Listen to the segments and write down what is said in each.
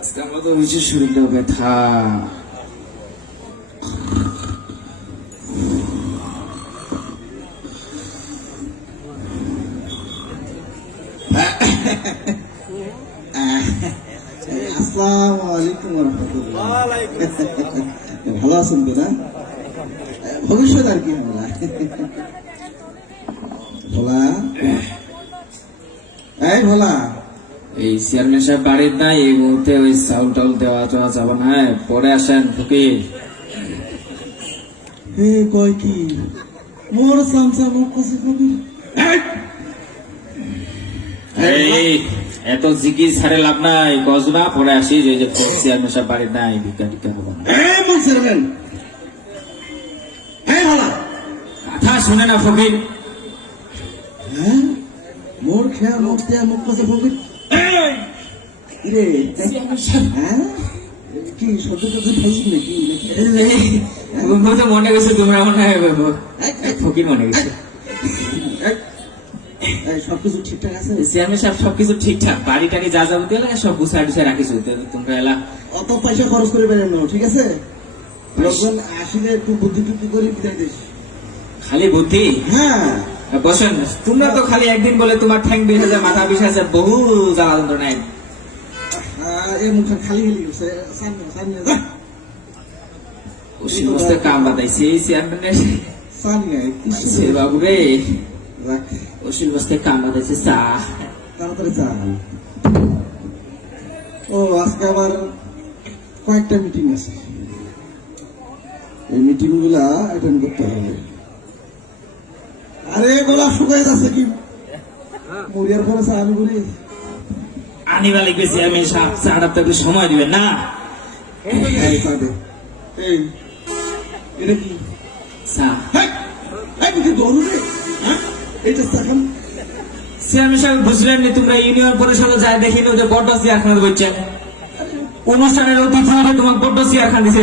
আজকে আমরা তো শরীরটা ব্যথা। ভালো আছেন তো ভবিষ্যৎ আর কি আমরা ভোলা? এই ভোলা। এই চেয়ারম্যান সাহেব বাড়ির নাই এই মুহূর্তে ওই চাউল টাউল দেওয়া দেওয়া যাবে না হ্যাঁ পরে আসেন ফকির। হে কয় কি? মোর সামসা কাছে কবি। এই এত জিকির ছাড়ে লাভ নাই গজবা পরে আসি যে যে চেয়ারম্যান সাহেব বাড়ির নাই ভিক্ষা হবে না। এই মুখ চেয়ারম্যান এই ভোলা কথা শুনে না ফকির। হ্যাঁ মোর খেয়া মুখ দেয়া মুখ কাছে কবি। রে হ্যাঁ কি সত্যি সত্যি খাইছি নাকি নাকি তো মনে গেছে তোমরা মনে হয় ফকির মনে গেছে এই, এই, সবকিছু ঠিকঠাক আছে চেয়ারম্যান সাহেব সবকিছু ঠিকঠাক বাড়ি টাড়ি যা যাবতীয় লাগে সব রাখিস তোমরা এলা অত পয়সা খরচ করে বেরেন না ঠিক আছে লোকজন আসলে একটু বুদ্ধি টুদ্ধি করে বিদায় দিস খালি বুদ্ধি হ্যাঁ বসেন। তোমরা তো খালি একদিন বলে তোমার ঠ্যাং বিশ হাজার মাথা বিশ হাজার বহু জ্বালা যন্ত্রণা সমস্ত কাম বাতাইছে সুন্দর। বাবু রে। সমস্ত কাম বাতাইছে চা। তাড়াতাড়ি চা। ও আজকে আবার কয়েকটা মিটিং আছে। এই মিটিংগুলা অ্যাটেন্ড করতে হবে। আরে গলা শুকাই যাচ্ছে কি? মরিয়ার পরে চা আমি বলি আনিবা চেয়ারম্যান সাহেব চাটা তো সময় দিবেন না? চা এটা কি? চা। হ্যাঁ হ্যাঁ এইটা চাখান চেয়ারম্যান সাহেব বুঝলেন নি তোমরা ইউনিয়ন পরিষদে যায় দেখি ওদের বড্ড চেয়ারখানা করছে। অনুষ্ঠানের অতিথি তোমার বড্ড চেয়ারখানা দিছে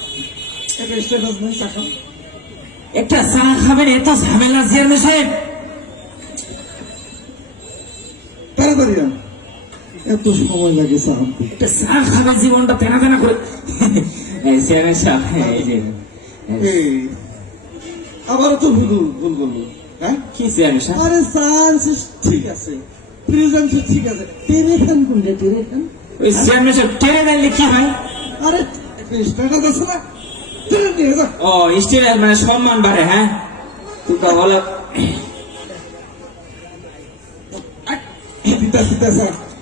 একটা চা খাবেন এত ঝামেলা চেয়ারম্যান সাহেব। তাড়াতাড়ি এত সময় লাগে চা একটা চা খাবে জীবনটা তেনা তেনা করে। চেয়ারম্যান সাহেব এই যে। আবারও তো ভুল ভুল করল। হ্যাঁ? কি চেয়ারম্যান সাহেব? আরে সায়েন্স ঠিক আছে। প্রেজেন্ট ঠিক আছে। টেরে খান কোনটা টেরে খান ওই চেয়ারম্যান সাহেব টেনে দিলে কি হয়? আরে স্ট্যাটাস আছে না? ও স্টিলের মানে সম্মান বাড়ে হ্যাঁ?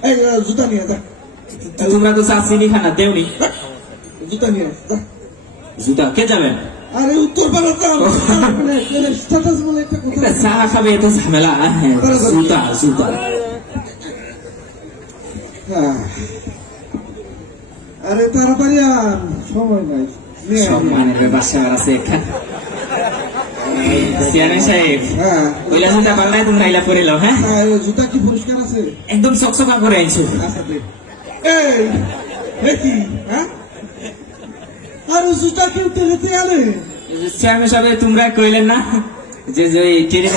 এই আহ, জুতা নিয়ে যা। তোমরা তো চা চিনি খানা দেওনি। জুতা নিয়ে যা। জুতা কে যাবেন আরে উত্তর স্ট্যাটাস বলে একটা কথা। চা খাবে এত ঝামেলা হ্যাঁ, জুতা জুতা। হ্যাঁ। আরে তাড়াতাড়ি আন। সময় নাই। নিয়ে আয়, সব নিয়ে আয়। মানের বাসা আছে চেয়ারম্যান সাহেব হ্যাঁ। ওইলা জুতা পাল্লাই তোমরা ইলা পরে হ্যাঁ? হ্যাঁ, জুতা কি পরিষ্কার আছে? একদম চকচকা করে আনছো। আচ্ছা। এই কি? হ্যাঁ? আরে জুতা কেউ টেরেতে আনে? চেয়ারম্যান সাহেব তোমরা কইলেন না যে যে দিলে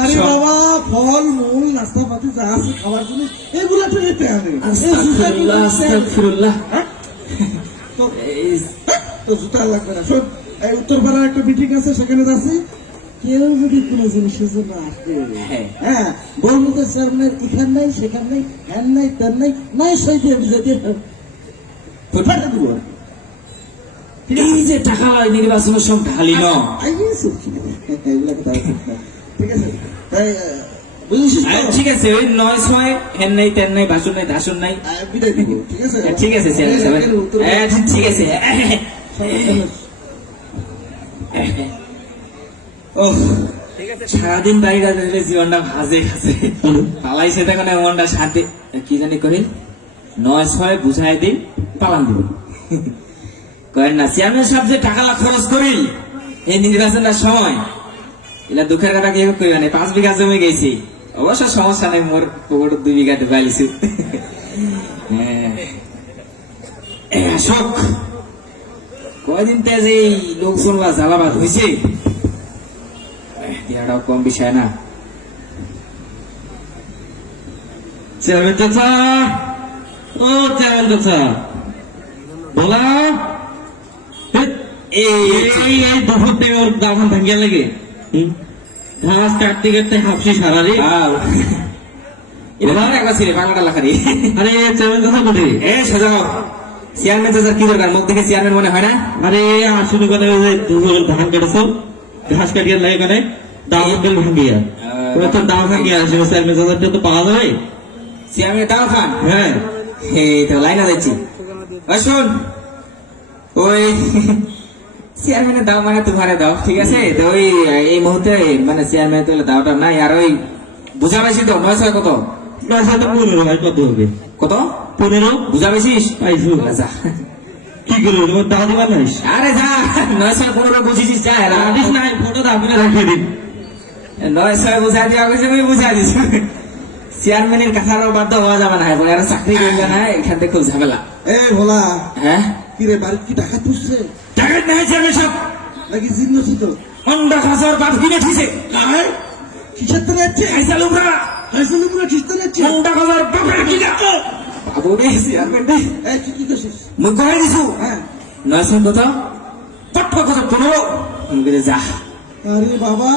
আরে বাবা ফল মূল নাস্তা পাতি যা আছে খাবার জিনিস এগুলা আনে। এই জুতা কেউ আস্তাগফিরুল্লাহ, আস্তাগফিরুল্লাহ। হ্যাঁ? তো হ্যাঁ, তো জুতা লাগবে না। শোন এই উত্তরপাড়ার একটা মিটিং আছে সেখানে যাচ্ছি। কেউ যদি কোনো জিনিসের জন্য আসে হ্যাঁ। হ্যাঁ বলব তো চেয়ারম্যানের এখান নাই সেখান নাই হ্যান নাই তেন নাই নাই সই দিয়ে দিব এই যে টাকা নির্বাচনের সব ঢালি ন। ঠিক আছে? তাই ঠিক আছে ওই নয় ছয় হেন নাই তেন নাই বাসন নাই দাসন নাই। ঠিক আছে? ঠিক আছে হ্যাঁ, ঠিক আছে। সারাদিন বাড়ি কাজে জীবনটা ভাজে গেছে পালাইছে তখন মনটা শান্তি কি জানি নয়, ছয়, বুঝাই পালান দিব। করেন না যে টাকা লাখ খরচ করি, এই নির্বাচনের সময় এটা দুঃখের কথা কি করি মানে পাঁচ বিঘা জমি গেছি। অবশ্য সমস্যা নেই, মোর পুকুর দুই বিঘাতে পাইছি কয়দিন তে যে এই লোকজন জ্বালাবাদ হয়েছে দেহাটাও কম বিষয় না। চেয়ারম্যান চাচা! ও চেয়ারম্যান চাচা! বলা? এই এই এই দুপুর থেকে ওর দামান ভাঙ্গিয়া লাগে। হুম? ঘাস কাটতে কাটতে হাফসি সারারে আও। এটা একবার ছিল বাংলাটা লেখারি আরে চেয়ারম্যান চাচা বলে এ সোজা হোক চেয়ারম্যান চাচার কি দরকার? মুখ দেখে চেয়ারম্যান মনে হয় না? আরে আসলে কথা ওই যে দুপুর ধান কেটেছো ঘাস কাটিয়া লাগে কেন? দামান গেল ভাঙ্গিয়া। ওরা তো দাম ভাঙ্গিয়া আসবে চেয়ারম্যান চাচাটা তো পাওয়া যাবে। চেয়ারম্যান দাও খান। হ্যাঁ। এই তো লাইনা দিচ্ছি ওই ওই চেয়ারম্যানের দাও মানে তোমারে দাও ঠিক আছে? তো ওই এই মুহূর্তে মানে চেয়ারম্যান তো দাওটা নাই আর ওই বুঝা বেশি তো নয় কত? নয় সাথে পনেরো ভাই কত হবে? কত? পনেরো? বুঝা বেশিস পাইছো। যা। কি করব? তোমার দাওয়া দিবার নাইস আরে যা নয় ছয় পনেরো বুঝেছিস যা এরা আদিস নাই ফটো দাবিনে রাখিয়ে দিন নয় ছয় বুঝা দিয়া গেছে আমি বুঝা দিছি। চেয়ারম্যানের কথারও বাধ্য হওয়া যাবে না চাকরি করবে না এখান থেকে খুব ঝামেলা। এ ভোলা হ্যাঁ? কি রে বাড়ির কি টাকা তুলছে টাকা নেই চেয়ারম্যান সব। নাকি জিন্ন ছিল অন্ডা খাসার বাদ কিনে ঠিছে কার কিসের তো যাচ্ছে খিস্তে যাচ্ছে বাপের বাবু রে চেয়ারম্যান রে এই তুই কি করছিস? মুখ কয়ে দিছু? হ্যাঁ। নয় ছয় কত কট কথা পনেরো আমি যা। আরে বাবা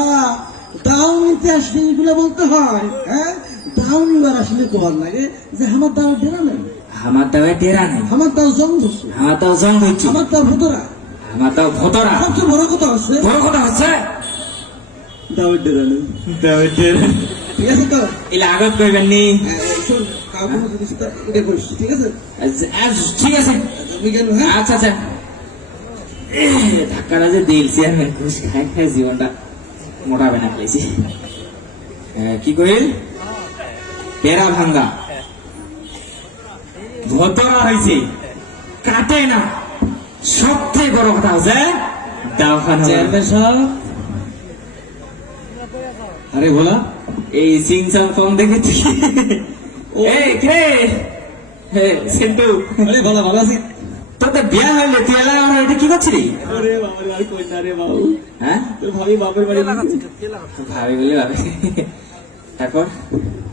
দাও নিতে আসলে এগুলো বলতে হয় হ্যাঁ? দাও নিবার আসলে তোমার লাগে? যে আমার দাও ডেরা নেই। আমার তাও টেরা নাই। আমার দাও জং ধরছে আমার তাও জং হচ্ছে আমার দাও ভোতরা। আমার তাও ভতরা। সবচেয়ে বড় কথা হচ্ছে বড় কথা হচ্ছে? দাও ডেরা ঠিক আছে তো এলে আগত কইবেন নি হ্যাঁ, কাউকে জিনিস এটা করিস ঠিক আছে আজ- আজ ঠিক আছে আমি গেল হ্যাঁ আচ্ছা আচ্ছা এ, যে দিল চেয়ারম্যান ঘুষ খাই খাই জীবনটা মোটা বেনা ফেলেছি কি কইল পেরা ভাঙ্গা ভতরা হয়েছে কাটে না সবথেকে বড় কথা হচ্ছে দাওখানা চেয়ারম্যান সাহেব আরে বলা এই সিংসাম কম দেখেছি এই কে? হে সেন্টু। আরে বলা ভালো আছি তোদের বিয়া হইলে তুই এলা আমরা এটা কি করছিলি? আরে বাবা আর কই না রে বাবু। হ্যাঁ? তোর ভাবি বাপের বাড়ি ভাবি বলি ভাবি তারপর?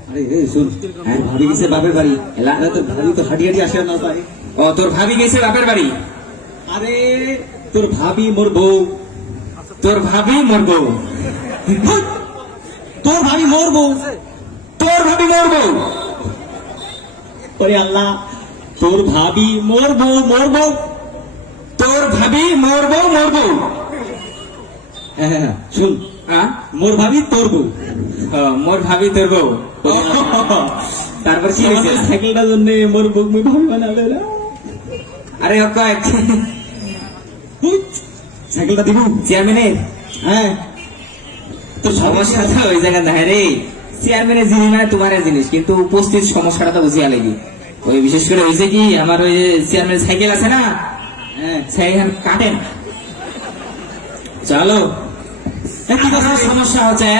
আরে এই শুন হ্যাঁ? ভাবি গেছে বাপের বাড়ি। এলা তোর ভাবি তো হাঁটি হাঁটি আসে না পাই ও তোর ভাবি গেছে বাপের বাড়ি? আরে তোর ভাবি মোর বউ। তোর ভাবি মোর বউ। তোর ভাবি মোর বউ তোর ভাবি মোর বউ ওরে আল্লাহ তোর ভাবি মোর বউ মোর বউ তোর ভাবি মোর বউ মোর বউ হ্যাঁ হ্যাঁ হ্যাঁ, শুন। মোর ভাবি তোর বউ মোর ভাবি তোর বউ তারপর কি হয়েছে? সাইকেলটার জন্য মোর বউ মুই ভাবি বানাবে না। আরে হুই, সাইকেলটা দিব। চেয়ারম্যানের? হ্যাঁ। তো সমস্যা তো ওই জায়গা না রে। চেয়ারম্যানের জিনিস মানে তোমার জিনিস, কিন্তু উপস্থিত সমস্যাটা তো বুঝিয়া লাগি ওই বিশেষ করে হয়েছে কি, আমার ওই চেয়ারম্যান সাইকেল আছে না? হ্যাঁ সমস্যা হচ্ছে?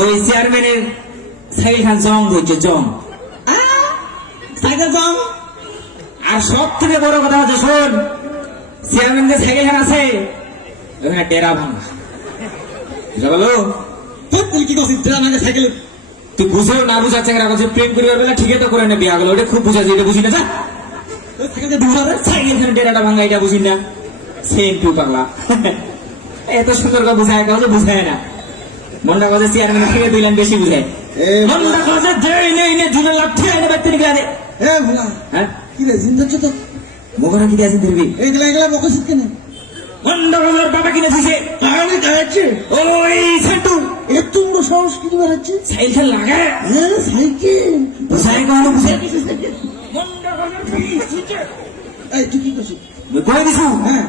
ওই চেয়ারম্যানের সাইকেল খান জং হচ্ছে জং। সাইকেল জং? আর সব থেকে বড় কথা হচ্ছে, শোন চেয়ারম্যান যে সাইকেল খান আছে। ওখানে টেরা ভাঙা। বুঝা গেলো তোর তুই কি করছিস তোরা আমাকে সাইকেল তুই বুঝেও না বুঝার চেষ্টা করছে প্রেম করিবার বেলা ঠিকই তো করে না বিয়া গেল ওটা খুব বুঝা যায় এটা বুঝি না যা। তোর সাইকেলটা সাইকেল খানে টেরাটা ভাঙা এটা বুঝি না। সেম টু পাগলা এত সুন্দর করে বুঝায় কাউকে বুঝায় না। মনটা কাজে চেয়ারম্যান থেকে দুই লাইন বেশি বুঝায়। মনটা কাজে দেয় নেই নে ঝুলে লাঠি আইনে ব্যক্তি নিকে আনে এ ভোলা। হ্যাঁ? কি রে জিন যাচ্ছে তো? মুখরা কি দিয়েছেন ধরবি? এগুলা এগুলা বকছিস কেন? বাবা কিনে দিছে। ওই সাহস কি সাইকেল হ্যাঁ সাইকেল। এই তুই কি করছিস? দিছু? হ্যাঁ।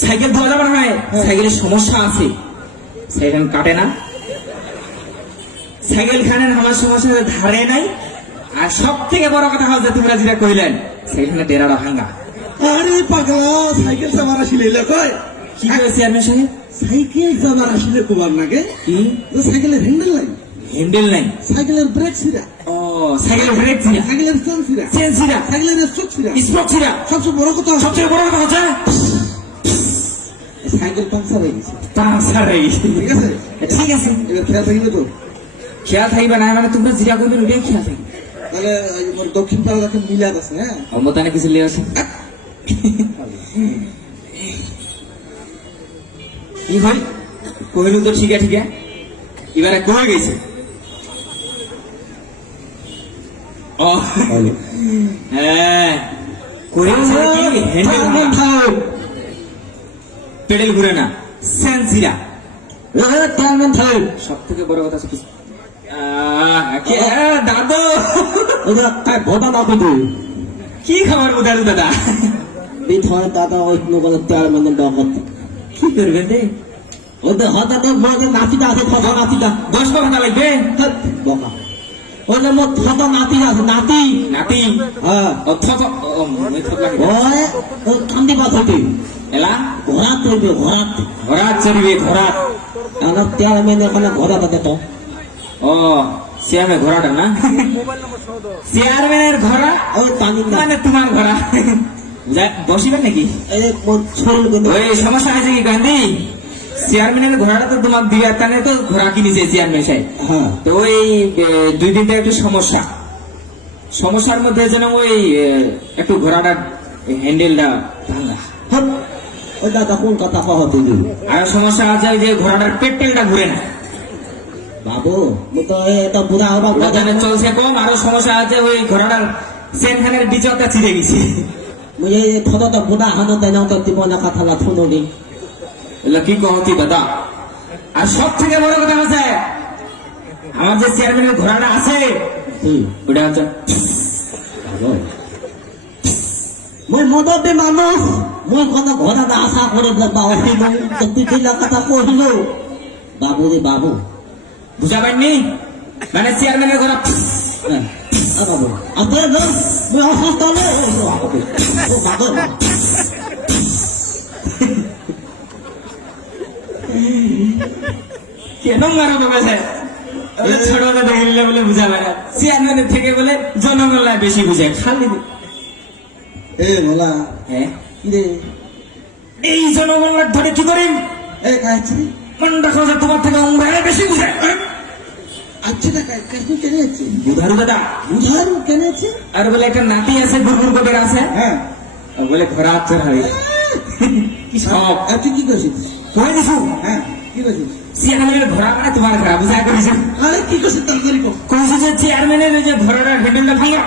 সাইকেল ধোয়া যাবে না হয়। সাইকেলের সমস্যা আছে। সাইকেল কাটে না। সাইকেল খানের আমার সমস্যা ধারে নাই। আর সব থেকে বড় কথা হচ্ছে তোমরা যেটা কইলেন সাইকেলে ডেরাটা ভাঙ্গা আরে পাগলা সাইকেল চাবার আসলে কয়? কি করেছে চেয়ারম্যান সাহেব? সাইকেল চাবার আসলে কোবার নাগে? কি? সাইকেলের হ্যান্ডেল নাই। হ্যান্ডেল নাই। সাইকেলের ব্রেক ছিরা ও সাইকেল ব্রেক ছিল সাইকেলের চেন ছিরা চেন ছিল সাইকেলের স্ট্রোক ছিরা স্পোক ছিল সবচেয়ে বড় কথা সবচেয়ে বড় কথা হচ্ছে সাইকেল পাংচার হয়ে গেছে। পাংচার হয়ে গেছে। ঠিক আছে? ঠিক আছে। এবার খেয়াল থাকবে তো? খেয়াল থাকবে না মানে তোমরা যেটা করবেন ওটাই খেয়াল থাকবে। তাহলে দক্ষিণ পাড়া দেখেন মিলাদ আছে হ্যাঁ? অমতানে কিছু লিয়ে আছে কি হয় কহিলু তো ঠিক? এবারে গেছে? ও হ্যাঁ। কি পেডেল ঘুরে না। সেন্সিরা সব থেকে বড় কথা কি? দাদু। কি খাবার দাদু দাদা? এই ধরে দাদা ওই কোনো কোনো চেয়ারম্যানের ডকত কি করবেন রে? ওদের হঠাৎ বলে নাতিটা আছে কথা নাতিটা দশ কথা লাগবে? বকা। ওদের মোট ছোট নাতি আছে নাতি। নাতি? হ্যাঁ। ও থত ও মনে ওই ও কান্দি এলা? ঘোরাত ঘোরাত আমার ও সিয়ামে না? চেয়ারম্যানের ঘোড়া? ওই টানি না মানে তোমার ঘোড়া। যা- বসিবেন নাকি? সমস্যা হয়েছে কি গান্ধী? চেয়ারম্যানের ঘোড়াটা তো তোমার দিবে তানে তো ঘোড়া কিনেছে চেয়ারম্যান সাহেব। হ্যাঁ। তো ওই দুই দিন থেকে একটু সমস্যা। সমস্যার মধ্যে যেন ওই একটু ঘোড়াটা হ্যান্ডেলটা ভাঙা। হ্যাঁ দাদা কোন কথা কহ তুমি? আর সমস্যা আছে যে ঘোড়াটার পেট্রোলটা ঘুরে না। বাবু মু তো এটা বুড়া হবা ওটা চলছে কম আরও সমস্যা আছে ওই ঘোড়াটার চেনখানের বিচকটা ছিঁড়ে গেছে। মুই এই থদটা বুড়া হানো তাই না তো জীবনে কথা লা শুনো নি। কি কহতি দাদা? আর সব থেকে বড় কথা হচ্ছে আমার যে চেয়ারম্যানের ঘোড়াটা আছে ওটা হচ্ছে মই মদতে মানুষ মই কোনো ঘোড়াটা আশা করে বাবা অসিল তো তুই কথা কহিল। বাবু রে বাবু বুঝা পাইনি মানে চেয়ারম্যানের ঘোড়া আ বাবু আপনার ঘর মই অসুস্থ হলে কেন মারো ব্যবসায় ছোট কথা বললে বলে বুঝা পায় চেয়ারম্যানের থেকে বলে জনগণরা বেশি বুঝে খালি এ মোলা। হ্যাঁ রে এই জনগণরা ধরে কি করেন এ কাছে মনটা খোঁজা তোমার থেকে আমরা বেশি বুঝে চেয়ারম্যানের ঘোড়া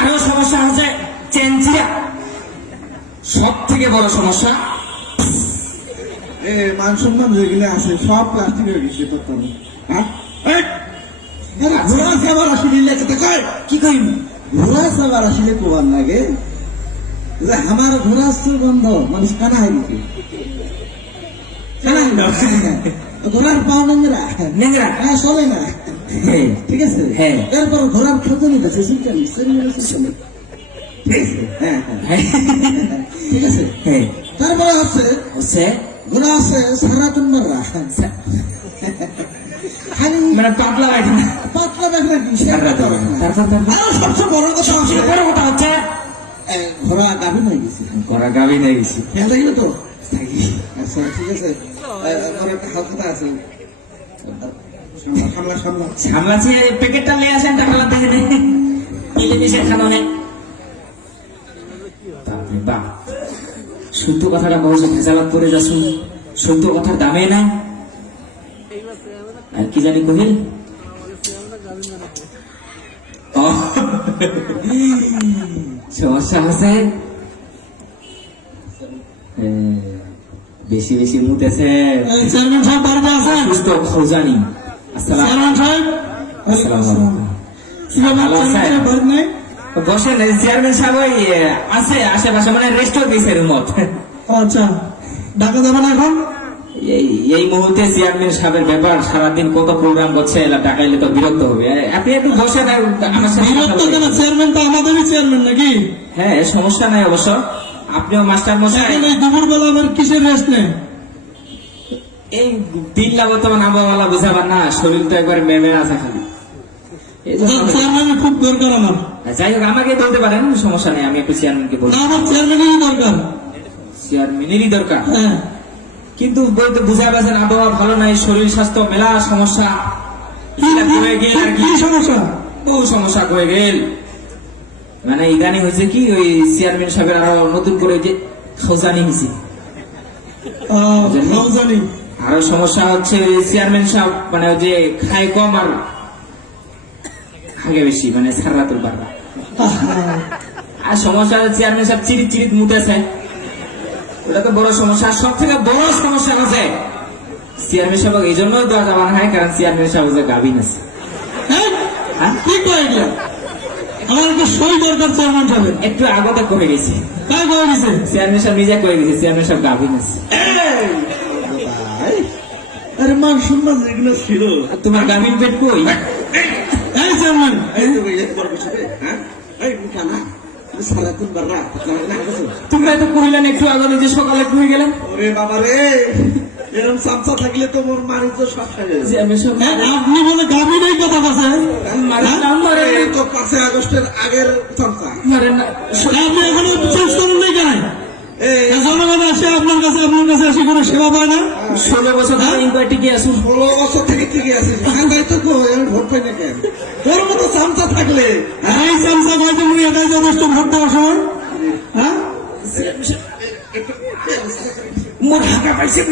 আরে সমস্যা হচ্ছে চেনচিরা। সব থেকে বড় সমস্যা মান সম্মান যেগুলো আছে সব প্লাস্টিক হয়ে? গেছে ঘোড়া সাবার আসলে লেখাতে কয় কি কইব ঘোড়া সাবার আসলে কোবার লাগে? যে আমার ঘোড়া সুগন্ধ মানুষ কানা হয়ে গেছে। ঘোড়ার পাও নোংরা? নেংরা। হ্যাঁ চলে না। হ্যাঁ। ঠিক আছে? হ্যাঁ। এরপর ঘোড়ার খেতে গেছে সিস্টেম ঠিক আছে হ্যাঁ। ঠিক আছে? হ্যাঁ। তারপরে হচ্ছে হচ্ছে? ঘোড়া আছে সারা তুমরা খালি মানে পাতলা বাইঠা পাতলা দেখলে কি? তারপর কথা আরও সবচেয়ে বড় কথা হচ্ছে বড় কথা হচ্ছে ঘোড়া গাভীর হয়ে গেছে ঘোড়া গাবি হয়ে গেছি খেয়াল থাকবে তো? আচ্ছা ঠিক আছে। আমার একটা হালখাতা আছে। সামলা সামলা সামলা। সামলাছে প্যাকেটটা নিয়ে আসেন টাকা দেখে নেই মিলেমিশে খানো নেই সত্য কথাটা বহু ভেজালাত করে যাচ্ছুন। সত্য কথার দামে নাই আর কি জানি কহিল? সমস্যা আছে বেশি বেশি মুতেছে চেয়ারম্যান সাহেব বাড়িতে আছেন? সুস্থ খোঁজানি আসসালাম। চেয়ারম্যান সাহেব? আসসালামু আলাইকুম। ভালো আছেন? বসেন চেয়ারম্যান সাহেব আছে আশেপাশে মানে দিয়েছে রিমোট আচ্ছা না এখন? এই এই মুহূর্তে চেয়ারম্যান সাহেবের ব্যাপার সারাদিন কত প্রোগ্রাম করছে এলা টাকাইলে তো বিরক্ত হবে। আপনি একটু বসেন আর আমার সাথে বিরক্ত কেন? চেয়ারম্যান তো আমাদেরই চেয়ারম্যান নাকি? হ্যাঁ সমস্যা নাই অবশ্য। আপনিও মাস্টার মশাই। এই দুপুর বেলা আমার কিসের রেস্ট নেই? এই দিনটা বর্তমান আবহাওয়া বুঝাবার না শরীর তো একবার মেমে আছে খালি। চেয়ারম্যানের খুব দরকার আমার। যাই হোক আমাকে বলতে পারেন সমস্যা নেই আমি একটু চেয়ারম্যানকে বলব আমার চেয়ারম্যানেরই দরকার। চেয়ারম্যানেরই দরকার? হ্যাঁ। কিন্তু বলতে বুঝা পাচ্ছেন আবহাওয়া ভালো নাই শরীর স্বাস্থ্য মেলা সমস্যা। কি হয়ে কি। সমস্যা? হয়ে গেল। মানে ইদানি হয়েছে কি ওই চেয়ারম্যান সাহেবের আরও নতুন করে যে খোঁজানি হয়েছে। আরও সমস্যা হচ্ছে ওই চেয়ারম্যান সাহেব মানে যে খায় কম আর খাগে বেশি মানে সারা তোর বারবার আর সমস্যা চেয়ারম্যান সাহেব চিরিত চিরিত মুতেছে। ওটা তো বড় সমস্যা। সব থেকে বড় সমস্যা হচ্ছে চেয়ারম্যান সাহেব এই জন্য দেওয়া যাওয়া হয় কারণ চেয়ারম্যান সাহেব যে গাভিন আছে। হ্যাঁ? হ্যাঁ? কি কয় আমার একটা সই দরকার চেয়ারম্যান সাহেবের। একটু আগতে করে গেছে কাজ গেছে চেয়ারম্যান সাহেব নিজে করে গেছে চেয়ারম্যান সাহেব গাভিন আছে। আরে মান সম্মান যেগুলো ছিল। তোমার গাভিন পেট কই? চেয়ারম্যান হ্যাঁ? তোমার না কিছু? তোমরা তো কইলেন একটু আগে যে সকালে কই গেলেন ওরে বাবা রে, এরম চামচা থাকলে তো মোর মারি তো সব খাই যাবে। চেয়ারম্যান সাহেব হ্যাঁ, আপনি বলে কথা এই তো পাঁচই আগস্টের আগের চামচা। আপনি এখনও চেঞ্জ করেন কেন? জনগণ আসে আপনার কাছে আপনার কাছে আসে কোনো সেবা পায় না? ষোলো বছর ধরে ইনকোয়ারি টিকে আসুন। ষোলো বছর থেকে টিকে আছে আঙ্গাই তো আমি ভোট পাই না কেন? তোর মতো চামচা থাকলে, আর এই চামচা গয়তে মুড়ি এটাই যথেষ্ট ভোট দেওয়ার সময়? হ্যাঁ? মোট হাঁকা পাইছে।